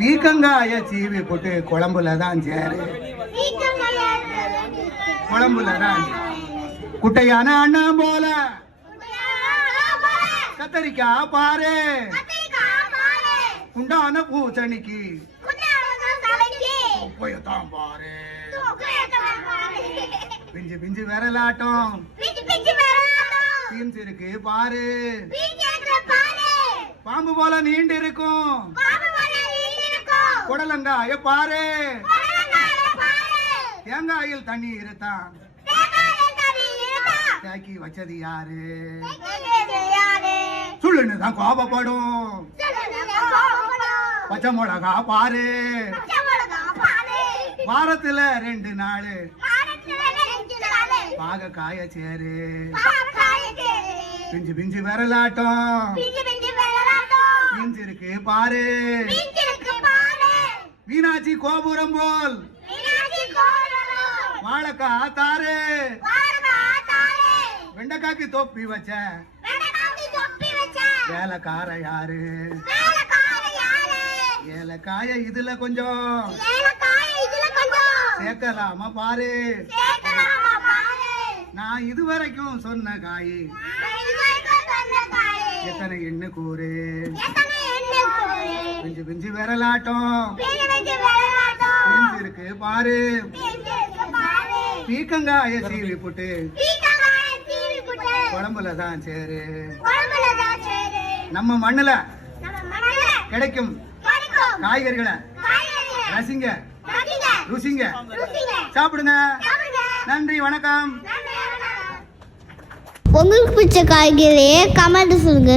பீக்கங்காய சீவி போட்டு குழம்புல தான் சேரு. குழம்புல தான் குட்டையான அண்ணா போல கத்தரிக்காய் பாரு, உண்டான பூசணிக்கு போயத்தான் பாரு. பிஞ்சு பிஞ்சு விரலாட்டம் பீன்ஸ் இருக்கு பாரு, பாம்பு போல நீண்டு இருக்கும் குடலங்காய பாரு, தேங்காயில் தண்ணி இருத்தான் தேக்கி வச்சது யாரு? சுள்ளுன்னு தான் கோபப்படும் பச்சை மிளகா பாரு, வாரத்துல 2 நாள் பாக காய சேரு. பிஞ்சு பிஞ்சு விரலாட்டம் பீன்ஸ் இருக்கு பாரு, மீனாட்சி கோபுரம் போல் வாழைக்கா தாரு, வெண்டைக்காய்க்கு தொப்பி வச்ச வேலைக்கார யாரு? ஏலக்காய இதுல கொஞ்சம் சேர்க்கலாமா பாரு. நான் இதுவரைக்கும் சொன்ன காய் எத்தனை எண்ணு கூறு? பிஞ்சு பிஞ்சு விரலாட்டம் பீன்ஸ் இருக்கு பாரு, பீக்கங்காய சீவி புட்டு குழம்புல தான் சேரு. நம்ம மண்ணுல கிடைக்கும் காய்கறிகளை ரசிங்க, ருசிங்க, சாப்பிடுங்க. நன்றி, வணக்கம். உங்களுக்கு பிடிச்ச காய்கறியை கமெண்ட் சொல்லுங்க.